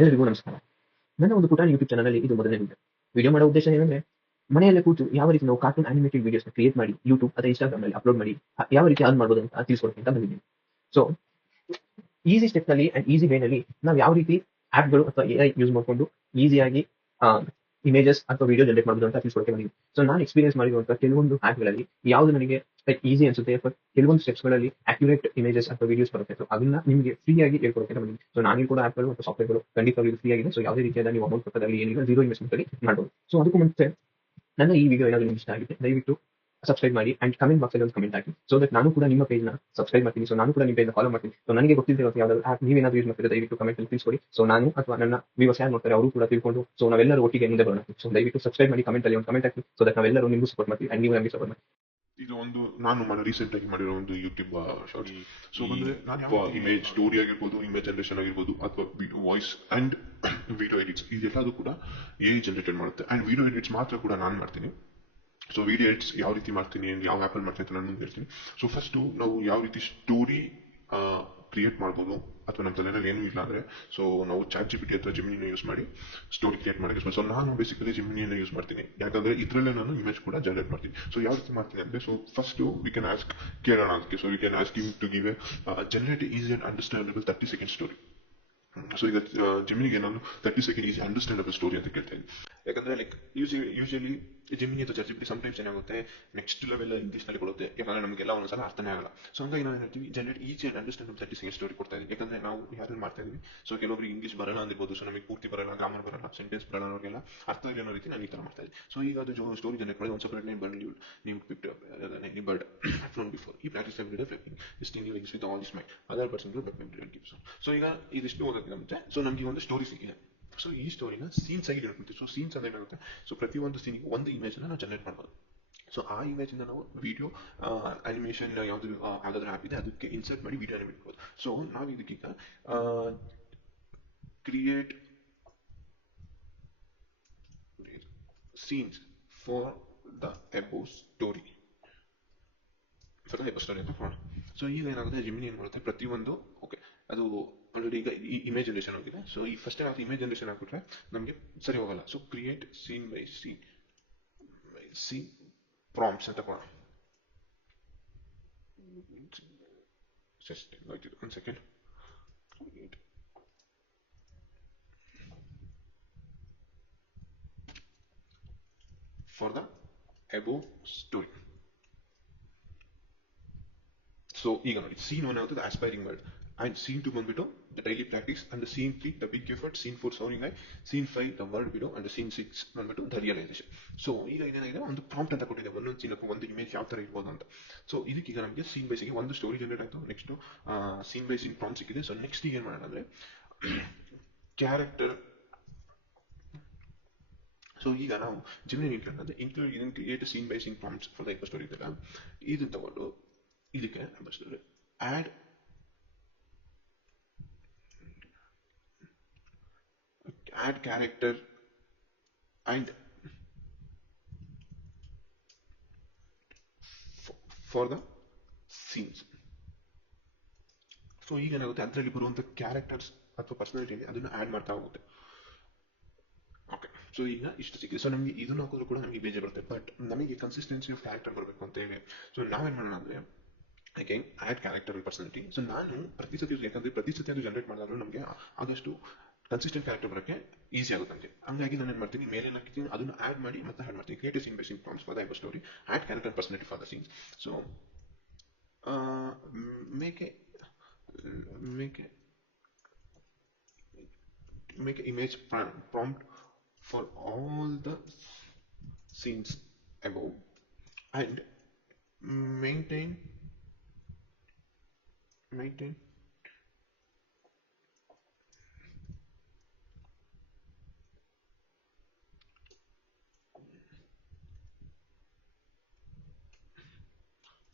ಎಲ್ಲರಿಗೂ ನಮಸ್ಕಾರ. ನನ್ನ ಒಂದು ಪುಟಾಣಿ ಯೂಟ್ಯೂಬ್ ಚಾನಲಲ್ಲಿ ಇದು ಮೊದಲನೇ ವಿಡಿಯೋ. ವಿಡಿಯೋ ಮಾಡೋ ಉದ್ದೇಶ ಏನಂದ್ರೆ, ಮನೆಯಲ್ಲೇ ಕೂತು ಯಾವ ರೀತಿ ನಾವು ಕಾರ್ಟೂನ್ ಆನಿಮೇಟೆಡ್ ವಿಡಿಯೋಸ್‌ನ ಕ್ರಿಯೇಟ್ ಮಾಡಿ ಯೂಟ್ಯೂಬ್ ಅಥವಾ ಇನ್‌ಸ್ಟಾಗ್ರಾಮ್‌ನಲ್ಲಿ ಅಪ್‌ಲೋಡ್ ಮಾಡಿ ಯಾವ ರೀತಿ ಅರ್ನ್ ಮಾಡ್ಬೋದು ಅಂತ ತಿಳಿಸ್ಕೊಡಕ್ಕೆ ಅಂತ ಬಂದಿದ್ದೀನಿ. ಸೊ, ಈಸಿ ಸ್ಟೆಪ್‌ನಲ್ಲಿ ಅಂಡ್ ಈಸಿ ವೇನಲ್ಲಿ ನಾವು ಯಾವ ರೀತಿ ಆ್ಯಪ್‌ಗಳು ಅಥವಾ ಎಐ ಯೂಸ್ ಮಾಡ್ಕೊಂಡು ಈಸಿಯಾಗಿ ಇಮೇಜಸ್ ಅಥವಾ ವಿಡಿಯೋ ಜನರೇಟ್ ಮಾಡೋದು ಅಂತ ತಿಳಿಸ್ಕೊಡಕ್ಕೆ ಬಂದಿದ್ದೀನಿ. ಸೊ, ನಾನು ಎಕ್ಸ್‌ಪೀರಿಯನ್ಸ್ ಮಾಡಿರುವಂಥ ಕೆಲವೊಂದು ಆ್ಯಪ್‌ಗಳಲ್ಲಿ ಯಾವುದು ನನಗೆ ಲೈಕ್ ಈಸಿ ಅನ್ಸುತ್ತೆ ಅಥವಾ ಕೆಲವೊಂದು ಸ್ಟೆಪ್ಸ್‌ಗಳಲ್ಲಿ ಅಕ್ಯುರೇಟ್ ಇಮೇಜಸ್ ಅಥವಾ ವಿಡಿಯೋಸ್ ಬರುತ್ತೆ. ಸೊ, ಅದನ್ನ ನಿಮಗೆ ಫ್ರೀಯಾಗಿ ಹೇಳ್ಕೊಡಕ್ಕೆ ಅಂತ ಬಂದಿದ್ದೀನಿ. ಸೊ, ನಾನು ಕೂಡ ಆ್ಯಪ್‌ಗಳು ಮತ್ತು ಸಾಫ್ಟ್‌ವೇರ್‌ಗಳು ಖಂಡಿತವಾಗ್ಲೂ ಇದು ಫ್ರೀ ಆಗಿದೆ. ಸೊ, ಯಾವುದೇ ರೀತಿಯಾದ ನೀವು ಅಮೌಂಟ್ ಕಟ್ಟೋದಾಗಲಿ ಏನಿಲ್ಲ, ಝೀರೋ ಇನ್ವೆಸ್ಟ್‌ಮೆಂಟಲ್ಲಿ ಮಾಡ್ಬೋದು. ಸೊ, ಅದಕ್ಕೂ ಮುಂಚೆ ನನ್ನ ಈ ವಿಡಿಯೋ ಏನಾದರೂ ನಿಮ್ಗೆ ಇಷ್ಟ ಆಗಿದೆ ದಯವಿಟ್ಟು ಸಬ್ಸ್ಕ್ರೈಬ್ ಮಾಡಿ ಅಂಡ್ ಕಮೆಂಟ್ ಬಾಕ್ಸಲ್ಲಿ ಒಂದು ಕಮೆಂಟ್ ಹಾಕಿ. ಸೊ ದಟ್ ನಾನು ಕೂಡ ನಿಮ್ಮ ಪೇಜ್‌ನ ಸಬ್ಸ್ಕ್ರೈಬ್ ಮಾಡ್ತೀನಿ. ಸೊ ನಾನು ಕೂಡ ನಿಮ್ಮ ಪೇಜ್‌ನ ಫಾಲೋ ಮಾಡ್ತೀನಿ. ಸೊ ನನಗೆ ಗೊತ್ತಿದ್ದಿರೋ ಯಾವ್ದಾದ್ರು ಆ್ಯಪ್ ನೀವೇನಾದ್ರೂ ಯೂಸ್ ಮಾಡ್ತಿದ್ರೆ ದಯವಿಟ್ಟು ಕಮೆಂಟಲ್ಲಿ ತಿಳಿಸ್ಕೊಡಿ. ಸೊ ನಾನು ಅಥವಾ ನನ್ನ ವ್ಯೂವರ್ಸ್ ಯಾರು ನೋಡ್ತಾರೆ ಅವರು ಕೂಡ ತಿಳ್ಕೊಂಡು ಸೊ ನಾವೆಲ್ಲರೂ ಒಟ್ಟಿಗೆ ಮುಂದೆ ಬರೋಣ. ಸೊ ದಯವಿಟ್ಟು ಸಬ್ಸ್ಕ್ರೈಬ್ ಮಾಡಿ ಕಮೆಂಟಲ್ಲಿ ಒಂದು ಕಮೆಂಟ್ ಹಾಕಿ. ಸೊ ದಟ್ ನಾವೆಲ್ಲರೂ ನಿಮಗೂ ಸಪೋರ್ಟ್ ಮಾಡ್ತೀವಿ ಅಂಡ್ ನೀವು ನಮಗೆ ಸಪೋರ್ಟ್ ಮಾಡಿ. ಇದು ಒಂದು ನಾನು ರೀಸೆಂಟ್ ಆಗಿ ಮಾಡಿರೋ ಒಂದು ಯೂಟ್ಯೂಬ್ ಶಾರ್ಟ್. ಸೊ ಬಂದ್ರೆ ನಾನು ಇಮೇಜ್ ಸ್ಟೋರಿ ಆಗಿರ್ಬೋದು, ಇಮೇಜ್ ಜನರೇಷನ್ ಆಗಿರ್ಬೋದು, ಅಥವಾ ವಾಯ್ಸ್ ಅಂಡ್ ವಿಡಿಯೋ ಎಡಿಟ್ಸ್ ಇದೆಲ್ಲದೂ ಕೂಡ ಎಐ ಜನರೇಟೆಡ್ ಮಾಡುತ್ತೆ. ಅಂಡ್ ವಿಡಿಯೋ ಎಡಿಟ್ಸ್ ಮಾತ್ರ ಕೂಡ ನಾನು ಮಾಡ್ತೀನಿ. ಸೊ ವಿಡಿಯೋ ಎಡಿಟ್ಸ್ ಯಾವ ರೀತಿ ಮಾಡ್ತೀನಿ, ಯಾವ ಆ್ಯಪಲ್ಲಿ ಮಾಡ್ತೀನಿ ಅಂತ ನಾನು ಹೇಳ್ತೀನಿ. ಸೊ ಫಸ್ಟು ನಾವು ಯಾವ ರೀತಿ ಸ್ಟೋರಿ ಕ್ರಿಯೇಟ್ ಮಾಡ್ಬೋದು, ಅಥವಾ ನಮ್ಮ ತಲೆಯಲ್ಲಿ ಏನೂ ಇಲ್ಲ ಅಂದರೆ ಸೊ ನಾವು ಚಾಟ್ ಜಿಪಿಟಿ ಅಥವಾ ಜಿಮಿನಿನ ಯೂಸ್ ಮಾಡಿ ಸ್ಟೋರಿ ಕ್ರಿಯೇಟ್ ಮಾಡಿ. ಸೊ ನಾನು ಬೇಸಿಕಲಿ ಜಿಮಿನಿಯನ್ನು ಯೂಸ್ ಮಾಡ್ತೀನಿ, ಯಾಕಂದರೆ ಇದರಲ್ಲೇ ನಾನು ಇಮೇಜ್ ಕೂಡ ಜನರೇಟ್ ಮಾಡ್ತೀನಿ. ಸೊ ಯಾವ ರೀತಿ ಮಾಡ್ತೀನಿ ಅಂದರೆ, so first we can ask ಕೇಳೋಣ ಅದಕ್ಕೆ. So we can ask you to give a generate easy and understandable 30 second story. So ಈಗ ಜಿಮಿನಿಗೆ ನಾನು 30 ಸೆಕೆಂಡ್ ಈಸಿ ಅಂಡರ್ಸ್ಟ್ಯಾಂಡಬಲ್ ಸ್ಟೋರಿ ಅಂತ ಕೇಳ್ತೇನೆ. ಯಾಕಂದ್ರೆ ಲೈಕ್ ಯೂಶಲಿ ಜಿಮಿನಿ ಅಥವಾ ಚಾಟ್ ಜಿಪಿಟಿ ಸಮಟೈಮ್ಸ್ ಏನಾಗುತ್ತೆ, ನೆಕ್ಸ್ಟ್ ಲೆವೆಲ್ ಇಂಗ್ಲೀಷ್ನಲ್ಲಿ ಕೊಡುತ್ತೆ, ಯಾಕಂದ್ರೆ ನಮಗೆಲ್ಲ ಒಂದ್ಸಲ ಅರ್ಥನೇ ಆಗಲ್ಲ. ಸೊ ಹಂಗಾಗಿ ನಾವು ಹೇಳ್ತೀವಿ generate easy and understandable 30 second story ಕೊಡ್ತಾ ಇದ್ದೀವಿ. ಯಾಕಂದ್ರೆ ನಾವು ಯಾರು ಮಾಡ್ತಾ ಇದೀವಿ, ಸೊ ಕೆಲವೊಬ್ರಿಗೆ ಇಂಗ್ಲೀಷ್ ಬರಲ್ಲ ಅಂದಿರ್ಬೋದು, ಸೊ ನಮಗೆ ಪೂರ್ತಿ ಬರಲ್ಲ, ಗ್ರಾಮರ್ ಬರಲ್ಲ, ಸೆಂಟೆನ್ಸ್ ಬರಲ್ಲ, ಅವ್ರಿಗೆಲ್ಲ ಅರ್ಥ ಇಲ್ಲ ಅನ್ನೋ ರೀತಿ ನಾನು ಈ ಥರ ಮಾಡ್ತಾ ಇದ್ದೀನಿ. ಸೊ ಈಗ ಅದು ಸ್ಟೋರಿ ಜನರೇಟ್ ಮಾಡಿ ಒಂದು ಸಪರೇಟ್ ನೇಮ್ ಬಂದು ನೀವು ಪಿಕ್ಟ್ ಬರ್ಡ್ ಫ್ರಮ್ ಬಿಫೋರ್ ಈ practice with all this mind other person so ಈಗ ಇದಿಷ್ಟು ಓದೋಕ್ಕಿಂತ ಮುಂಚೆ ಸೊ ನಮಗೆ ಒಂದು ಸ್ಟೋರಿ ಸಿಕ್ಕಿದೆ. ಸೊ ಈ ಸ್ಟೋರಿನ ಸೀನ್ಸ್ ಆಗಿ ಹೇಳ್ಕೊಡ್ತೀವಿ. ಸೊ ಸೀನ್ಸ್ ಅಂದ್ರೆ ಏನಾಗುತ್ತೆ, ಸೊ ಪ್ರತಿಯೊಂದು ಸೀನಿಗೆ ಒಂದು ಇಮೇಜ್ ನಾವು ಜನರೇಟ್ ಮಾಡ್ಬೋದು. ಸೊ ಆ ಇಮೇಜ್ ಇಂದ ನಾವು ವಿಡಿಯೋ ಅನಿಮೇಷನ್ ಯಾವ್ದು ಯಾವ್ದಾದ್ರು ಆ್ಯಪ್ ಇದೆ ಅದಕ್ಕೆ ಇನ್ಸರ್ಟ್ ಮಾಡಿ ವಿಡಿಯೋ ಅನಿಮೇಟ್. ಸೊ ನಾವು ಇದಕ್ಕೀಗ create scenes for the above story ಅಂತ ಮಾಡೋಣ. ಸೊ ಈಗ ಏನಾಗುತ್ತೆ, ಜಿಮಿನಿ ಏನು ಮಾಡುತ್ತೆ, ಪ್ರತಿಯೊಂದು ಓಕೆ ಅದು ಆಲ್ರೆಡಿ ಈಗ ಈ ಇಮೇಜ್ ಜನರೇಷನ್ ಹೋಗಿದೆ. ಸೊ ಈ ಫಸ್ಟ್ ನಾವು ಇಮೇಜ್ ಜನರೇಷನ್ ಹಾಕ್ಬಿಟ್ರೆ ನಮಗೆ ಸರಿ ಹೋಗಲ್ಲ. So create scene by scene prompts ಅಂತ ಕೊಡೋಣ. ಒಂದು second. For the above story. So ಈಗ ನೋಡಿ, ಸೀನ್ 1 ಆಗುತ್ತೆ ಆಸ್ಪೈರಿಂಗ್ ವರ್ಡ್, and scene 2 ಬಂದ್ಬಿಟ್ಟು the daily practice, and the scene 3 the big effort, scene 4 soaring high, scene 5 the world below, and the scene 6 ಬಂದ್ಬಿಟ್ಟು the realization. So ಈಗ ಏನಾಗಿದೆ, ಒಂದು prompt ಅಂತ ಕೊಟ್ಟಿದೆ, ಒಂದೊಂದು ಸೀನ್ ಅಥವಾ ಒಂದು ಇಮೇಜ್ ಯಾವ ತರ ಇರ್ಬೋದು ಅಂತ. ಸೊ ಇದಕ್ಕೀಗ ನಮಗೆ ಸೀನ್ ಬೈ ಸೀನ್ ಒಂದು ಸ್ಟೋರಿ ಜನರೇಟ್ ಆಯ್ತು, next scene by scene prompt ಸಿಕ್ಕಿದೆ. ಸೊ ನೆಕ್ಸ್ಟ್ ಈಗ ಏನ್ ಮಾಡೋಣ ಅಂದ್ರೆ ಕ್ಯಾರೆಕ್ಟರ್. ಸೊ ಈಗ ನಾವು Gemini create scene by scene prompts for the above story ಇದೆಲ್ಲ ಇದನ್ನ ತಗೊಂಡು ಇದಕ್ಕೆ add character and for the scenes. So ಈಗ ಏನಾಗುತ್ತೆ, ಅದರಲ್ಲಿ ಬರುವಂತ ಕ್ಯಾರೆಕ್ಟರ್ಸ್ ಅಥವಾ ಪರ್ಸನಾಲಿಟಿ ಅದನ್ನ ಆಡ್ ಮಾಡ್ತಾ ಹೋಗುತ್ತೆ. ಓಕೆ, ಸೊ ಈಗ ಇಷ್ಟು ಸಿಕ್ಕಿದೆ. ಸೊ ನಮಗೆ ಇದನ್ನ ಹಾಕಿದ್ರು ಕೂಡ ನಮಗೆ ಬೇಜಾರು ಬರುತ್ತೆ, ಬಟ್ ನಮಗೆ ಕನ್ಸಿಸ್ಟೆನ್ಸಿ ಆಫ್ ಕ್ಯಾರೆಕ್ಟರ್ ಬರಬೇಕು ಅಂತ ಹೇಳಿ ಸೊ ನಾವೇನ್ ಮಾಡೋಣ ಅಂದ್ರೆ again add character personality. So ನಾನು ಪ್ರತಿ ಸತಿ, ಯಾಕಂದ್ರೆ ಪ್ರತಿ ಸತಿ ಅದು ಜನರೇಟ್ ಮಾಡಿದ್ರು ನಮಗೆ ಆದಷ್ಟು ಕನ್ಸಿಸ್ಟೆಂಟ್ ಕ್ಯಾರೆಕ್ಟರ್ ಬರೋಕ್ಕೆ ಈಸಿ ಆಗುತ್ತೆ ಅಂತ. ಹಂಗಾಗಿ ನಾನು ಏನು ಮಾಡ್ತೀನಿ, ಮೇಲೆ ಹಾಕ್ತೀನಿ, ಅದನ್ನು ಆಡ್ ಮಾಡಿ ಮತ್ತೆ ಆಡ್ ಮಾಡ್ತೀನಿ. Create scene by scene prompts for the above story, add character personality for the scenes. So make a image prompt for all the scenes above and maintain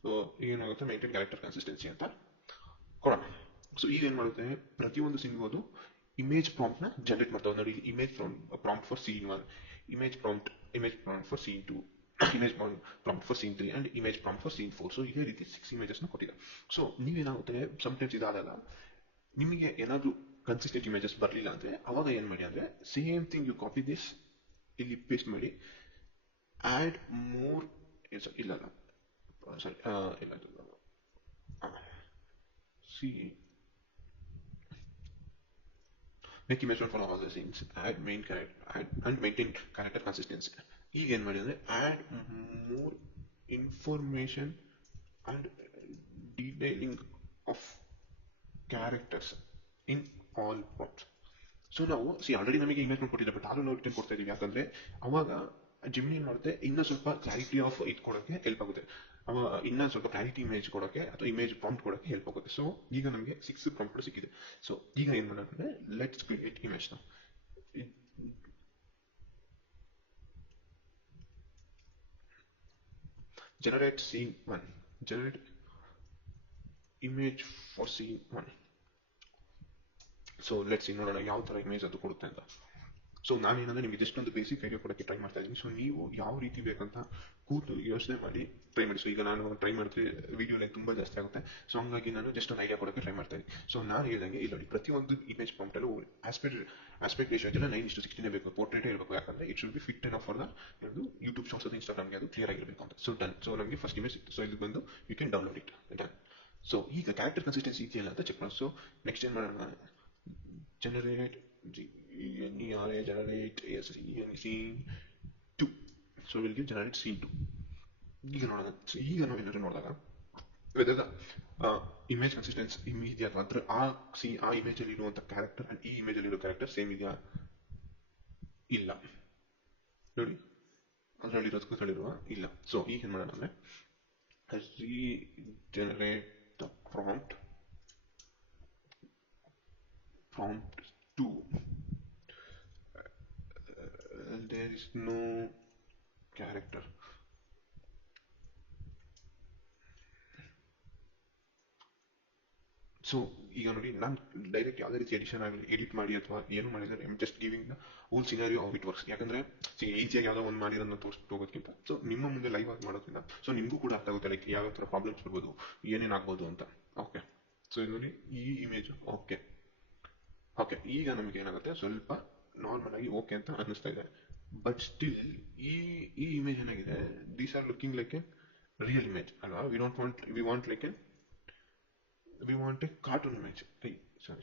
so ಏನಾಗುತ್ತೆ, ಮೇಂಟೈನ್ ಕ್ಯಾರೆಕ್ಟರ್ ಕನ್ಸಿಸ್ಟೆನ್ಸಿ ಅಂತ ಕೊಡೋಣ. So ಈಗ ಏನ್ ಮಾಡುತ್ತೆ, ಪ್ರತಿಯೊಂದು ಸೀನ್ಗೂ ಅದು image prompt ನ generate ಮಾಡ್ತಾವೆ. ನೋಡಿ, image prompt for scene 1, image prompt for scene 2, image prompt for scene 3 and image prompt for scene 4. So ಇದೇ ರೀತಿ 6 ಇಮೇಜಸ್ ನ ಕೊಟ್ಟಿದೆ. ಸೊ ನೀವೇನಾಗುತ್ತೆ, ಸಮಟೈಮ್ಸ್ ಇದಾದಾಗ ನಿಮಗೆ ಏನಾದ್ರು ಕನ್ಸಿಸ್ಟೆಂಟ್ ಇಮೇಜಸ್ ಬರಲಿಲ್ಲ ಅಂದರೆ ಅವಾಗ ಏನು ಮಾಡಿ ಅಂದರೆ same thing you copy this, ಇಲ್ಲಿ ಪೇಸ್ಟ್ ಮಾಡಿ, ಆ್ಯಡ್ ಮೋರ್ ಇಲ್ಲ ಸಾರಿ ಇಲ್ಲ ಸಿ make image for all the scenes, add main character, add and maintain character consistency. ಈಗ ಏನು ಮಾಡಿ ಅಂದರೆ add more information and detailing of characters in all points. So ನಾವು ಆಲ್ರೆಡಿ ನಮಗೆ ಇಮೇಜ್ ಕೊಟ್ಟಿದ್ದೆ, ಬಟ್ ಆದ್ರೂ ನಾವು ರಿಟರ್ನ್ ಕೊಡ್ತಾ ಇದೀವಿ, ಯಾಕಂದ್ರೆ ಅವಾಗ ಜಿಮ್ನಿ ಏನು ಮಾಡುತ್ತೆ, ಇನ್ನೂ ಸ್ವಲ್ಪ ಕ್ಲಾರಿಟಿ ಆಫ್ ಇದು ಕೊಡೋಕ್ಕೆ ಹೆಲ್ಪ್ ಆಗುತ್ತೆ, ಇನ್ನೂ ಸ್ವಲ್ಪ ಕ್ಲಾರಿಟಿ ಇಮೇಜ್ ಕೊಡೋಕ್ಕೆ ಅಥವಾ ಇಮೇಜ್ ಪ್ರಾಂಪ್ಟ್ ಕೊಡೋಕ್ಕೆ ಹೆಲ್ಪ್ ಆಗುತ್ತೆ. ಸೊ ಈಗ ನಮಗೆ 6 ಪ್ರಾಂಪ್ಟ್ ಸಿಕ್ಕಿದೆ. ಸೊ ಈಗ ಏನು ಮಾಡೋಣ ಅಂದರೆ ಲೆಟ್ಸ್ ಕ್ರಿಯೇಟ್ ಇಮೇಜ್ ನಾವು generate scene 1, generate image for scene 1. So let's ನೋಡೋಣ ಯಾವ ಥರ ಇಮೇಜ್ ಅದು ಕೊಡುತ್ತೆ ಅಂತ. ಸೊ ನಾನೇನಂದ್ರೆ ನಿಮಗೆ ಜಸ್ಟ್ ಒಂದು ಬೇಸಿಕ್ ಐಡಿಯಾ ಕೊಡೋಕ್ಕೆ ಟ್ರೈ ಮಾಡ್ತಾ ಇದ್ದೀನಿ. ಸೊ ನೀವು ಯಾವ ರೀತಿ ಬೇಕಂತ ಕೂತು ಯೋಚನೆ ಮಾಡಿ ಟ್ರೈ ಮಾಡಿ. ಸೊ ಈಗ ನಾನು ಟ್ರೈ ಮಾಡಿದ್ರೆ ವಿಡಿಯೋ ಲೈನ್ ತುಂಬ ಜಾಸ್ತಿ ಆಗುತ್ತೆ. ಸೊ ಹಂಗಾಗಿ ನಾನು ಜಸ್ಟ್ ಒಂದು ಐಡಿಯಾ ಕೊಡೋಕ್ಕೆ ಟ್ರೈ ಮಾಡ್ತಾ ಇದ್ದೀನಿ. ಸೊ ನಾನು ಹೇಳಿದಂಗೆ ಇಲ್ಲಿ ನೋಡಿ, ಪ್ರತಿಯೊಂದು ಇಮೇಜ್ ಪ್ರಾಂಪ್ಟಲ್ಲೂ ಆಸ್ಪೆಕ್ಟ್ ರೇಷಿಯೋ ಇದೆಲ್ಲ 9:16 ಬೇಕು, ಪೋರ್ಟ್ರೇಟೇ ಇರಬೇಕು, ಯಾಕಂದ್ರೆ it should be fit enough for the YouTube shorts ಅಥವಾ ಇನ್ಸ್ಟಾಗ್ರಾಮ್ಗೆ ಅದು ಕ್ಲಿಯರ್ ಆಗಿರಬೇಕು ಅಂತ. So done. ಸೊ ನಮಗೆ ಫಸ್ಟ್ ಇಮೇಜ್ ಸಿಕ್ತು. ಸೊ ಇಲ್ಲಿ ಬಂದು you can download it. Done. So ಈಗ ಕ್ಯಾರೆಕ್ಟರ್ ಕನ್ಸಿಸ್ಟೆನ್ಸಿ ಇದೆಯಲ್ಲ ಅಂತ ಚೆಕ್ ಮಾಡೋದು. ಸೊ ನೆಕ್ಸ್ಟ್ ಏನು ಮಾಡೋಣ, generate generate scene 2. So we'll give generate scene 2. ಈಗ ನೋಡೋಣ. ಸೊ ಈಗ ನಾವು ಏನಾದ್ರು ನೋಡಿದಾಗ ವೆದರ್ ದ ಇಮೇಜ್ ಕನ್ಸಿಸ್ಟೆನ್ಸಿ ಇದೆಯಾ ಅದ್ರ ಆ ಇಮೇಜ್ ಅಲ್ಲಿ ಇರುವಂತ ಕ್ಯಾರೆಕ್ಟರ್ ಅಂಡ್ ಈ ಇಮೇಜ್ ಅಲ್ಲಿ ಇರೋ ಕ್ಯಾರೆಕ್ಟರ್ ಸೇಮ್ ಇದೆಯಾ, ಇಲ್ಲ ನೋಡಿ, ಅದರಲ್ಲಿ ಇರೋದಕ್ಕೂ ಇಲ್ಲ. ಸೊ ಈಗ ಏನ್ ಮಾಡೋಣ ಅಂದ್ರೆ regenerate the prompt 2. There is no character. So ಈಗ ನೋಡಿ, ನಾನು ಡೈರೆಕ್ಟ್ ಯಾವುದೇ ರೀತಿ ಎಡಿಷನ್ ಆಗಲಿ ಎಡಿಟ್ ಮಾಡಿ ಅಥವಾ ಏನು ಮಾಡಿದರೆ just giving the whole scenario of it works. ಯಾಕಂದ್ರೆ ಈಸಿಯಾಗಿ ಯಾವುದೋ ಒಂದು ಮಾಡಿರೋದನ್ನ ತೋರಿಸ್ಬಿಟ್ಟು ಹೋಗೋದಕ್ಕಿಂತ ಸೊ ನಿಮ್ಮ ಮುಂದೆ ಲೈವ್ ಆಗಿ ಮಾಡೋದ್ರಿಂದ ಸೊ ನಿಮಗೂ ಕೂಡ ಅರ್ಥ ಆಗುತ್ತೆ, ಲೈಕ್ ಯಾವ ಥರ ಪ್ರಾಬ್ಲಮ್ಸ್ ಬರ್ಬೋದು, ಏನೇನಾಗ್ಬೋದು ಅಂತ. ಓಕೆ. ಸೊ ಇದು ನೋಡಿ, ಈ ಇಮೇಜು ಓಕೆ. ಈಗ ನಮಗೆ ಏನಾಗುತ್ತೆ, ಸ್ವಲ್ಪ ನಾರ್ಮಲ್ ಆಗಿ ಓಕೆ ಅಂತ ಅನ್ನಿಸ್ತಾ ಇದೆ. ಬಟ್ ಸ್ಟಿಲ್ ಈ ಇಮೇಜ್ ಏನಾಗಿದೆ, these are looking like A real image ಅಲ್ವಾ. we want a cartoon image. Sorry.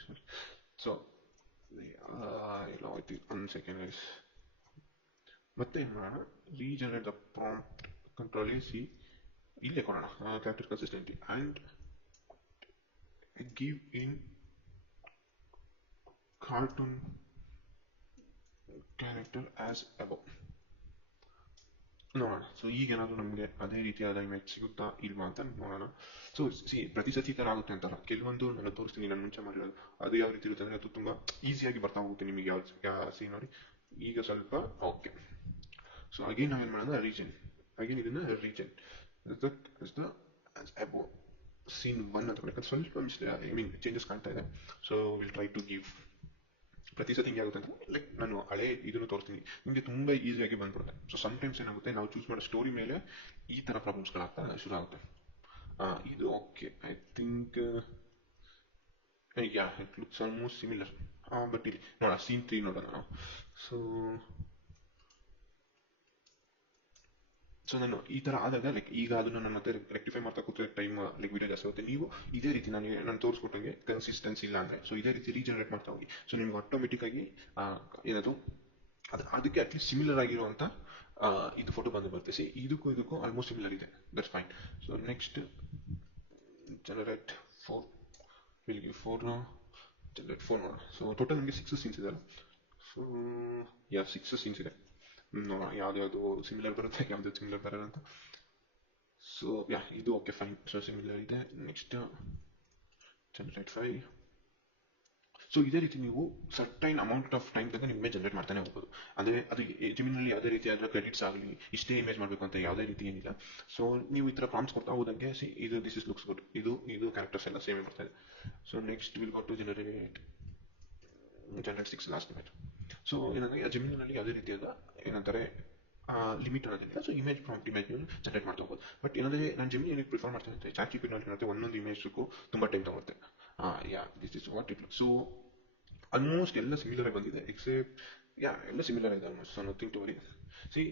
So one second guys. ಮತ್ತೆ ಏನು ಮಾಡೋಣ, regenerate the prompt, control A C, ಇಲ್ಲೇ ಕೊಡೋಣ character consistency and give in cartoon character as above. ನೋಡೋಣ. So ಈಗ ಏನಾದರೂ ನಮಗೆ ಅದೇ ರೀತಿಯಾದ ಇಮೇಜ್ ಸಿಗುತ್ತಾ ಇಲ್ವಾ ಅಂತ ನೋಡೋಣ. ಸೊ ಪ್ರತಿ ಸತಿ ಥರ ಆಗುತ್ತೆ ಅಂತಲ್ಲ, ಕೆಲವೊಂದು ನಾನು ತೋರಿಸ್ತೀನಿ, ನಾನು ಮುಂಚೆ ಮಾಡಿರೋದು ಅದು ಯಾವ ರೀತಿ ಇರುತ್ತೆ ಅಂದರೆ ಅದು ತುಂಬ ಈಸಿಯಾಗಿ ಬರ್ತಾ ಹೋಗುತ್ತೆ ನಿಮಗೆ. ಯಾವ ನೋಡಿ, ಈಗ ಸ್ವಲ್ಪ ಓಕೆ. ಸೊ ಅಗೇನ್ ನಾವೇನು ಮಾಡೋಣ, ಇದನ್ನ ರೀಜನ್ ಅಬೋ ಸೀನ್ 1 ಅಂತ ಯಾಕಂದ್ರೆ ಸ್ವಲ್ಪ ಚೇಂಜಸ್ ಕಾಣ್ತಾ ಇದೆ. So will try to give. ಪ್ರತಿ ಸತಿ ಹಿಂಗೆ ಆಗುತ್ತೆ ಅಂತ ಲೈಕ್ ನಾನು ಹಳೆ ಇದನ್ನು ತೋರಿಸ್ತೀನಿ, ನಿಮಗೆ ತುಂಬ ಈಸಿಯಾಗಿ ಬಂದ್ಬಿಡುತ್ತೆ. ಸೊ ಸಮ್ಟೈಮ್ಸ್ ಏನಾಗುತ್ತೆ, ನಾವು ಚೂಸ್ ಮಾಡೋ ಸ್ಟೋರಿ ಮೇಲೆ ಈ ಥರ ಪ್ರಾಬ್ಲಮ್ಸ್ಗಳಾಗ್ತಾ ಶುರು ಆಗುತ್ತೆ. ಇದು okay, I think it looks almost similar. But ಇಲ್ಲಿ ನೋಡೋಣ, ಸೀನ್ 3 ನೋಡೋಣ ನಾವು. ಸೊ ನಾನು ಈ ಥರ ಆದಾಗ ಲೈಕ್ ಈಗ ಅದನ್ನು ನಾನು ಮತ್ತೆ ರೆಕ್ಟಿಫೈ ಮಾಡ್ತಾ ಕೂತ್ರೆ ಟೈಮ್ ಲೈಕ್ ವಿಡಿಯೋ ಜಾಸ್ತಿ ಆಗುತ್ತೆ. ನೀವು ಇದೇ ರೀತಿ ನಾನು ತೋರಿಸ್ಕೊಟ್ಟಂಗೆ ಕನ್ಸಿಸ್ಟೆನ್ಸಿ ಇಲ್ಲ ಅಂದರೆ ಸೊ ಇದೇ ರೀತಿ ರೀಜನರೇಟ್ ಮಾಡ್ತಾ ಹೋಗಿ. ಸೊ ನಿಮ್ಗೆ ಆಟೋಮೆಟಿಕ್ ಆಗಿ ಏನದು ಅದಕ್ಕೆ ಅಟ್ಲೀಸ್ಟ್ ಸಿಮಿಲರ್ ಆಗಿರುವಂಥ ಇದು ಫೋಟೋ ಬರುತ್ತೆ. ಸಿ ಇದಕ್ಕೂ ಆಲ್ಮೋಸ್ಟ್ ಸಿಮಿಲರ್ ಇದೆ, that's fine. So next generate 4 will give 4 generate 4 ನೋಡೋಣ. ಸೊ ಟೋಟಲ್ ನಮಗೆ 6 ಸೀನ್ಸ್ ಇದೆ. ಸೊ 6 ಸೀನ್ಸ್ ಇದೆ. ನೋಡೋಣ ಯಾವ್ದು ಸಿಮಿಲರ್ ಬರುತ್ತೆ, ಯಾವ್ದು ಸಿಮಿಲರ್ ಬರಲ್ಲ ಅಂತ. ಸೊ ಇದು ಓಕೆ ಫೈನ್. ಸೊ ಸಿಮಿಲರ್ ಇದೆ. Next generate 5. ಸೊ ಇದೇ ರೀತಿ ನೀವು ಸರ್ಟೈನ್ ಅಮೌಂಟ್ ಆಫ್ ಟೈಮ್ ತನಕ ನಿಮ್ಮ ಇಮೇಜ್ ಜನರೇಟ್ ಮಾಡ್ತಾನೆ ಹೋಗ್ಬೋದು. ಅಂದರೆ ಅದು ಜಿಮಿನಲ್ಲಿ ಯಾವುದೇ ರೀತಿ ಅದರ ಕ್ರೆಡಿಟ್ಸ್ ಆಗಲಿ ಇಷ್ಟೇ ಇಮೇಜ್ ಮಾಡಬೇಕು ಅಂತ ಯಾವುದೇ ರೀತಿ ಏನಿಲ್ಲ. ಸೊ ನೀವು ಈ ಥರ ಪ್ರಾಂಪ್ಟ್ಸ್ ಕೊಡ್ತಾ ಹೋದಂಗೆ ಇದು ದಿಸ್ ಇಸ್ ಲುಕ್ಸ್ ಗುಡ್, ಇದು ಕ್ಯಾರೆಕ್ಟರ್ಸ್ ಎಲ್ಲ ಸೇಮ್ ಬರ್ತಾ ಇದೆ. So next will go to generate 6 last image. So ಏನಂದರೆ ಜಿಮಿನಲ್ಲಿ ಯಾವುದೇ ರೀತಿಯಾದ ಏನಂತಾರೆ ಲಿಮಿಟ್ ಅನ್ನೋದಿಲ್ಲ. ಸೊ ಇಮೇಜ್ ಜನರೇಟ್ ಮಾಡ್ತಾ ಹೋಗ್ಬೋದು. ಬಟ್ ಏನಂದರೆ ನಾನು ಜಿಮಿನಿ ಏನಕ್ಕೆ ಪ್ರಿಫರ್ ಮಾಡ್ತೀನಿ ಅಂದರೆ ಚಾಟ್ ಜಿಪಿಟಿನಲ್ಲಿ ಏನಂತೆ ಒಂದೊಂದು ಇಮೇಜ್ಗೂ ತುಂಬ ಟೈಮ್ ತಗೊಳುತ್ತೆ. This is what it looks. So almost ಎಲ್ಲ ಸಿಮಿಲರ್ ಆಗಿ ಬಂದಿದೆ ಎಕ್ಸೆಪ್ಟ್ ಎಲ್ಲ ಸಿಮಿಲರ್ ಆಗಿದೆ almost. So nothing to worry.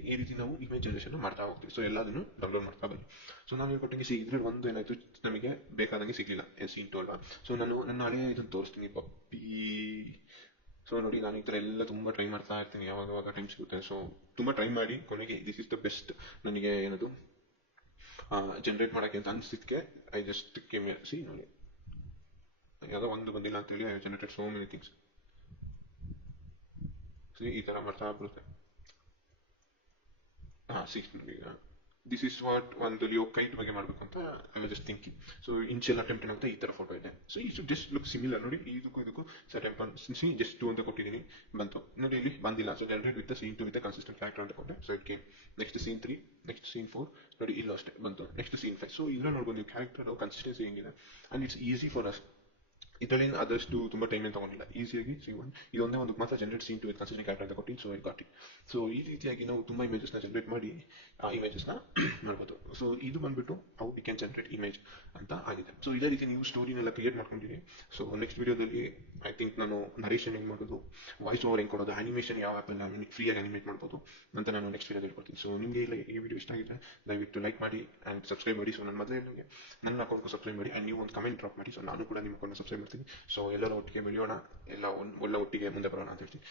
ಈ ರೀತಿ ನಾವು ಇಮೇಜ್ ಜನರೇಷನ್ ಮಾಡ್ತಾ ಹೋಗ್ತೀವಿ. ಸೊ ಎಲ್ಲದನ್ನು ಡೌನ್ಲೋಡ್ ಮಾಡ್ತಾ ಬನ್ನಿ. ಸೊ ನಾನು ಹೇಳ್ಕೊಟ್ಟಂಗೆ ಇದ್ರಲ್ಲಿ ಒಂದು ಏನಾಯ್ತು, ನಮಗೆ ಬೇಕಾದಂಗೆ ಸಿಗ್ಲಿಲ್ಲ ಸೀನ್ ಟು ಅಲ್ವಾ. ಸೊ ನಾನು ನನ್ನ ಹಳೆಯ ಇದನ್ನು ತೋರಿಸ್ತೀನಿ, ಪಪ್ಪಿ. ಸೊ ನೋಡಿ, ನಾನು ಈ ಥರ ಎಲ್ಲ ತುಂಬ ಟ್ರೈ ಮಾಡ್ತಾ ಇರ್ತೀನಿ, ಯಾವಾಗ ಟೈಮ್ ಸಿಗುತ್ತೆ. ಸೊ ತುಂಬ ಟ್ರೈ ಮಾಡಿ ಕೊನೆಗೆ ದಿಸ್ ಇಸ್ ದ ಬೆಸ್ಟ್ ನನಗೆ ಏನದು ಜನರೇಟ್ ಮಾಡೋಕ್ಕೆ ಅಂತ ಅನಿಸಿದ್ದಕ್ಕೆ ಐ ಜಸ್ಟ್ ಕೇಮ್ ಸಿ ನೋಡಿ, ಯಾವುದೋ ಒಂದು ಬಂದಿಲ್ಲ ಅಂತೇಳಿ I generated so many things. ಈ ಥರ ಮಾಡ್ತಾ ಬರುತ್ತೆ. ಸಿಕ್ಸ್ ನೋಡಿ, ದಿಸ್ ಇಸ್ ವಾಟ್ ಒಂದು ಲಿಯೋ ಕೈಟ್ ಬಗ್ಗೆ ಮಾಡಬೇಕು ಅಂತ I was just thinking. So initial attempt ಅಂತ ಈ ಥರ ಫೋಟೋ ಇದೆ. ಸೊ ಈ ಶುಡ್ ಜಸ್ಟ್ ಲುಕ್ ಸಿಮಿಲರ್ ನೋಡಿ, ಇದಕ್ಕೂ ಜಸ್ಟ್ 2 ಅಂತ ಕೊಟ್ಟಿದ್ದೀನಿ, ಬಂತು ನೋಡಿ. ಇಲ್ಲಿ ಬಂದಿಲ್ಲ. So generate with scene 2 with consistent character ಅಂತ ಕೊಟ್ಟೆ. So it came. Next scene 3, next scene 4 ನೋಡಿ, ಇಲ್ಲೂ ಅಷ್ಟೇ ಬಂತು. Next scene 5. ಸೊ ಇದ್ರ ನೋಡ್ಬೋದು ನೀವು ಕ್ಯಾರೆಕ್ಟರ್ ಕನ್ಸಿಸ್ಟೆನ್ಸಿ ಹೆಂಗಿದೆ. And it's easy for us. ಇದರಲ್ಲಿ ಆದಷ್ಟು ತುಂಬ ಟೈಮ್ ಏನು ತಗೊಂಡಿಲ್ಲ, ಈಸಿಯಾಗಿ ಸಿಗೋಣ. ಇದೊಂದೇ ಒಂದು ಮಾತ್ರ generate scene two with consistent character ಅಂತ ಕೊಟ್ಟು, ಸೊ ಐ ಗಾಟ್ ಇಟ್. ಸೊ ಈ ರೀತಿಯಾಗಿ ನಾವು ತುಂಬ ಇಮೇಜಸ್ನ ಜನರೇಟ್ ಮಾಡಿ ಆ ಇಮೇಜಸ್ನ ಮಾಡ್ಬೋದು. ಸೊ ಇದು ಬಂದ್ಬಿಟ್ಟು how we can generate image ಅಂತ ಆಗಿದೆ. ಸೊ ಇದೇ ರೀತಿ ನೀವು ಸ್ಟೋರಿನೆಲ್ಲ ಕ್ರಿಯೇಟ್ ಮಾಡ್ಕೊಂಡಿರಿ. ಸೊ ನೆಕ್ಸ್ಟ್ ವಿಡಿಯೋದಲ್ಲಿ ಐ ಥಿಂಕ್ ನಾನು ನರೇಷನ್ ಹೆಂಗೆ ಮಾಡೋದು, ವಾಯ್ಸ್ ಓವರ್ ಹೆಂಗೆ ಕೊಡೋದು, ಆನಿಮೇಷನ್ ಯಾವ ಆ್ಯಪಲ್ಲಿ ಫ್ರೀಯಾಗಿ ಆನಿಮೇಟ್ ಮಾಡ್ಬೋದು ಅಂತ ನಾನು ನೆಕ್ಸ್ಟ್ ವಿಡಿಯೋದಲ್ಲಿ ಕೊಡ್ತೀನಿ. ಸೊ ನಿಮಗೆ ಈ ವಿಡಿಯೋ ಇಷ್ಟ ಆಗಿದ್ರೆ ದಯವಿಟ್ಟು ಲೈಕ್ ಮಾಡಿ ಆ್ಯಂಡ್ ಸಬ್ಸ್ಕ್ರೈಬ್ ಮಾಡಿ. ಸೊ ನನ್ನ ಮೊದಲೇ ನಿಮಗೆ ನನ್ನ ಅಕೌಂಟ್ಗೂ ಸಬ್ಸ್ಕ್ರೈಬ್ ಮಾಡಿ ಆ್ಯಂಡ್ ನೀವು ಒಂದು ಕಮೆಂಟ್ ಡ್ರಾಪ್ ಮಾಡಿ. ಸೊ ನಾನು ಕೂಡ ನಿಮ್ಮ ಅಕೌಂಟ್ನ ಸಬ್ಸ್ಕ್ರೈಬ್ ಮಾಡ್ತೀನಿ. ಸೊ ಎಲ್ಲರೂ ಒಟ್ಟಿಗೆ ಬೆಳೆಯೋಣ, ಎಲ್ಲ ಒಟ್ಟಿಗೆ ಮುಂದೆ ಬರೋಣ ಅಂತ ಹೇಳ್ತೀನಿ.